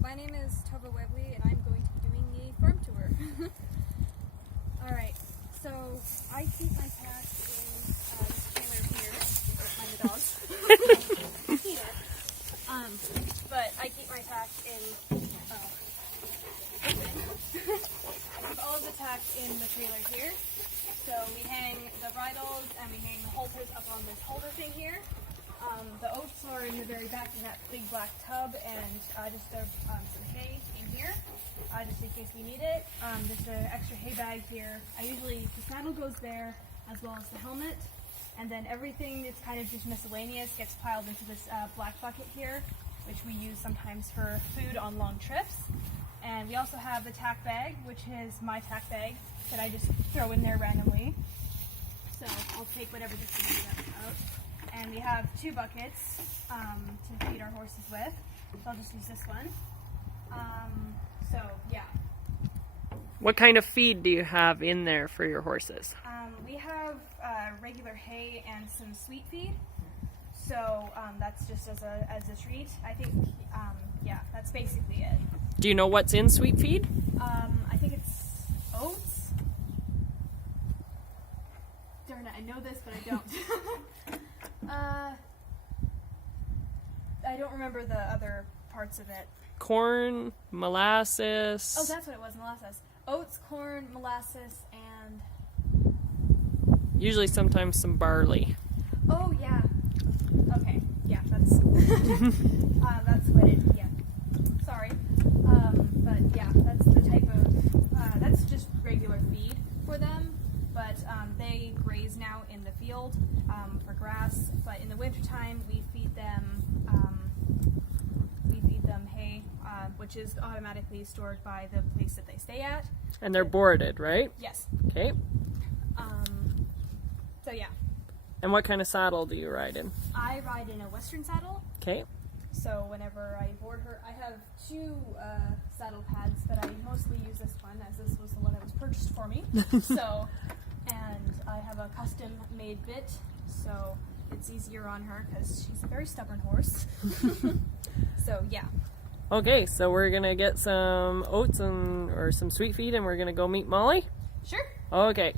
my name is Tove and I'm going to be doing a farm tour. Alright, so I keep my pack in this trailer here. Mind the dogs. Peter. But I keep my pack in I keep all of the tack in the trailer here. So we hang the bridles and we hang the halters up on this halter thing here. The oats are in the very back in that big black tub, and just some hay in here, just in case we need it. There's an extra hay bag here. The saddle goes there, as well as the helmet, and then everything that's kind of just miscellaneous gets piled into this black bucket here, which we use sometimes for food on long trips. And we also have the tack bag, which is my tack bag that I just throw in there randomly. So I'll take whatever this thing out. And we have 2 buckets to feed our horses with. So I'll just use this one. So yeah. What kind of feed do you have in there for your horses? We have regular hay and some sweet feed. So that's just as a treat. I think, yeah, that's basically it. Do you know what's in sweet feed? I think it's oats. Darn it, I know this, but I don't. I don't remember the other parts of it. Corn, molasses. Oh, that's what it was, molasses. Oats, corn, molasses, and... Usually sometimes some barley. Oh, yeah. Okay, yeah, that's... that's what it... Yeah. Sorry. But yeah, that's the type of... that's just regular feed for them. But they graze now in the field for grass. But in the wintertime, we feed them hay, which is automatically stored by the place that they stay at. And they're boarded, right? Yes. Okay. So yeah. And what kind of saddle do you ride in? I ride in a Western saddle. Okay. So whenever I board her, I have 2 saddle pads, but I mostly use this one, as this was the one that was purchased for me. So, and I have a custom made bit, so it's easier on her because she's a very stubborn horse. So yeah. Okay, so we're gonna get some oats or some sweet feed, and we're gonna go meet Molly? Sure. Okay.